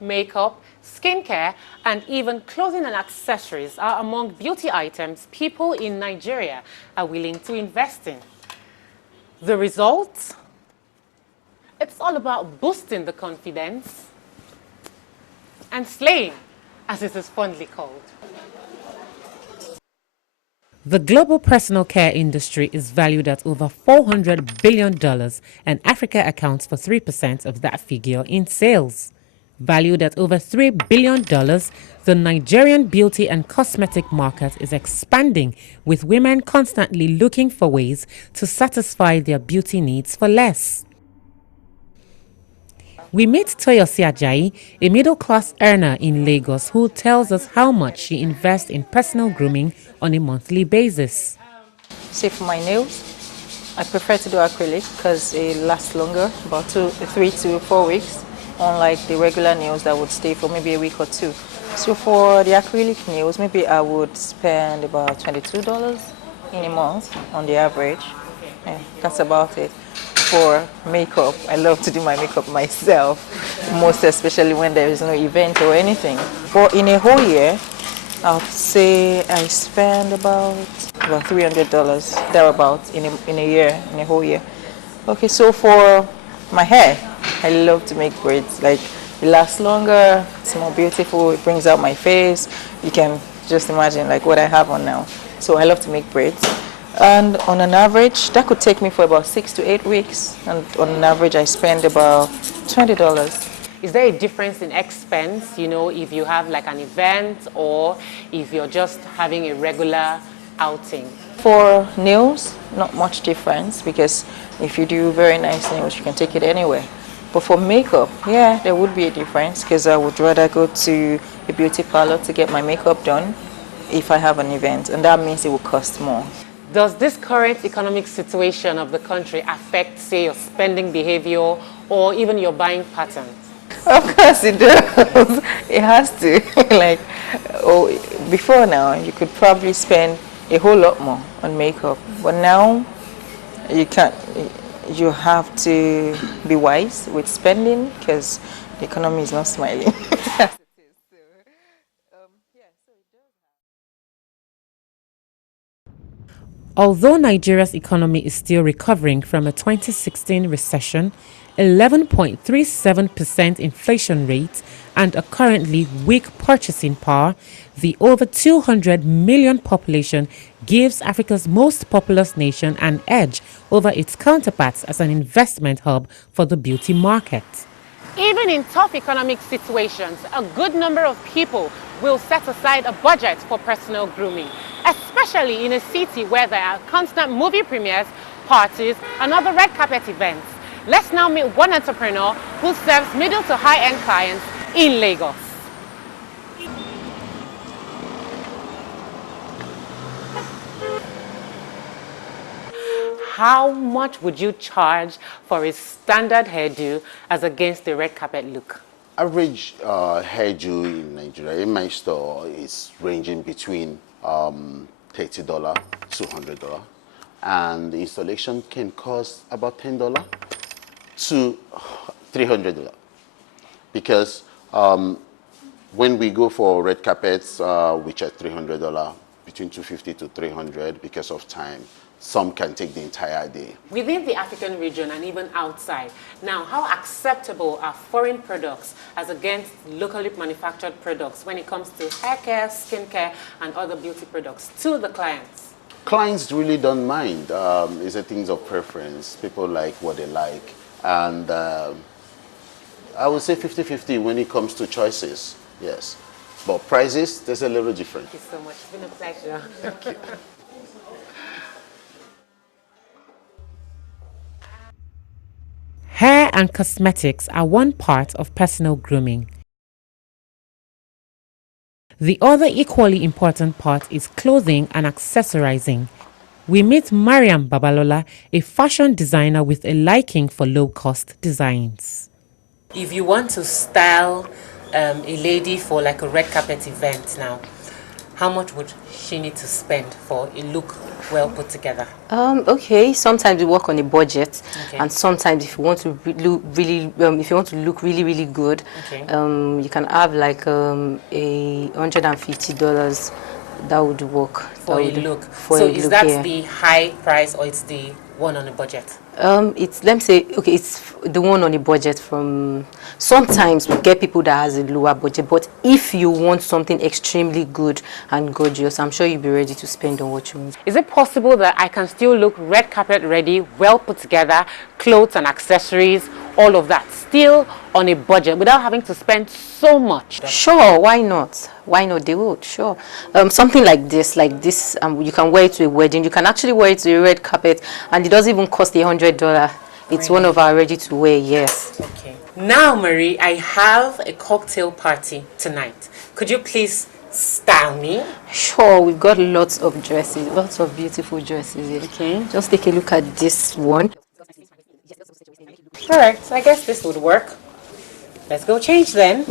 makeup, skincare, and even clothing and accessories are among beauty items people in Nigeria are willing to invest in. The result? It's all about boosting the confidence and slaying, as it is fondly called. The global personal care industry is valued at over $400 billion, and Africa accounts for 3% of that figure in sales. Valued at over $3 billion, the Nigerian beauty and cosmetic market is expanding, with women constantly looking for ways to satisfy their beauty needs for less. We meet Toyosi Ajayi, a middle-class earner in Lagos, who tells us how much she invests in personal grooming on a monthly basis. Say for my nails, I prefer to do acrylic because it lasts longer, about 3 to 4 weeks, unlike the regular nails that would stay for maybe a week or two. So for the acrylic nails, maybe I would spend about $22 in a month on the average. Yeah, that's about it. For makeup, I love to do my makeup myself, most especially when there is no event or anything. But in a whole year, I'll say I spend about $300 thereabouts in a year, in a whole year. Okay, so for my hair, I love to make braids. Like, it lasts longer, it's more beautiful, it brings out my face. You can just imagine like what I have on now. So I love to make braids. And on an average, that could take me for about 6 to 8 weeks. And on an average, I spend about $20. Is there a difference in expense, if you have like an event or if you're just having a regular outing? For nails, not much difference, because if you do very nice nails, you can take it anywhere. But for makeup, yeah, there would be a difference, because I would rather go to a beauty parlor to get my makeup done if I have an event, and that means it will cost more. Does this current economic situation of the country affect, say, your spending behavior or even your buying patterns? Of course it does. It has to. Before now, you could probably spend a whole lot more on makeup. But now, you can't. You have to be wise with spending, because the economy is not smiling. Although Nigeria's economy is still recovering from a 2016 recession, 11.37% inflation rate, and a currently weak purchasing power, the over 200 million population gives Africa's most populous nation an edge over its counterparts as an investment hub for the beauty market. Even in tough economic situations, a good number of people will set aside a budget for personal grooming, especially in a city where there are constant movie premieres, parties, and other red carpet events. Let's now meet one entrepreneur who serves middle to high-end clients in Lagos. How much would you charge for a standard hairdo as against the red carpet look? Average hairdo in Nigeria, in my store, is ranging between $30 to $100. And the installation can cost about $10 to $300. Because when we go for red carpets, which are $300, between $250 to $300 because of time, some can take the entire day. Within the African region and even outside, now how acceptable are foreign products as against locally manufactured products when it comes to hair care, skin care, and other beauty products to the clients? Clients really don't mind. It's a thing of preference. People like what they like. And I would say 50-50 when it comes to choices, yes. But prices, there's a little different. Thank you so much. It's been a pleasure. Thank you. Hair and cosmetics are one part of personal grooming. The other equally important part is clothing and accessorizing. We meet Mariam Babalola, a fashion designer with a liking for low-cost designs. If you want to style a lady for like a red carpet event now, how much would she need to spend for a look well put together? Okay, sometimes we work on a budget, Okay. and sometimes if you want to look really, if you want to look really good, Okay. you can have like $150. That would work. For That a would look. for So a is look, that yeah. the high price or it's the one on a budget? It's, let me say, okay, it's the one on a budget. From sometimes we get people that has a lower budget, but if you want something extremely good and gorgeous, I'm sure you'll be ready to spend on what you want. Is it possible that I can still look red carpet ready, well put together, clothes and accessories, all of that, still on a budget without having to spend so much? Sure, why not? Why not? They would, sure. Something like this, you can wear it to a wedding. You can actually wear it to a red carpet, and it doesn't even cost $100. It's one Really? of our ready to wear, yes. Okay. Now, Marie, I have a cocktail party tonight. Could you please style me? Sure, we've got lots of dresses, lots of beautiful dresses here. Okay. Just take a look at this one. All right, so I guess this would work. Let's go change then.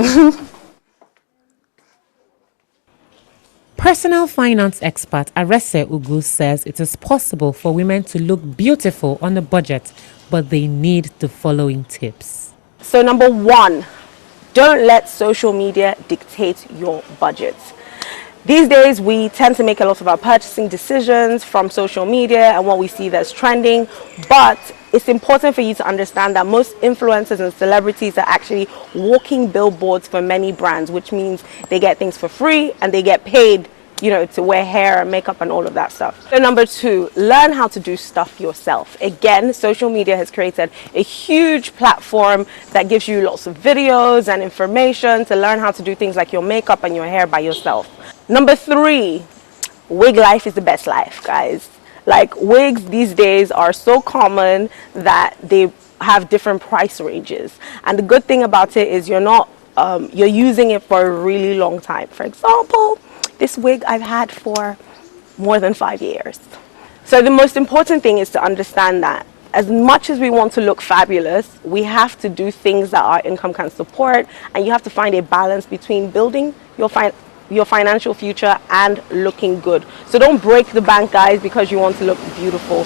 Personal finance expert Arese Ugu says it is possible for women to look beautiful on a budget, but they need the following tips. So number one, don't let social media dictate your budget. These days, we tend to make a lot of our purchasing decisions from social media and what we see that's trending, but it's important for you to understand that most influencers and celebrities are actually walking billboards for many brands, which means they get things for free and they get paid, you know, to wear hair and makeup and all of that stuff. So number two, learn how to do stuff yourself. Again, social media has created a huge platform that gives you lots of videos and information to learn how to do things like your makeup and your hair by yourself. Number three, wig life is the best life, guys. Like, wigs these days are so common that they have different price ranges. And the good thing about it is you're using it for a really long time. For example, this wig I've had for more than 5 years. So the most important thing is to understand that as much as we want to look fabulous, we have to do things that our income can support, and you have to find a balance between building your financial future and looking good. So don't break the bank, guys, because you want to look beautiful.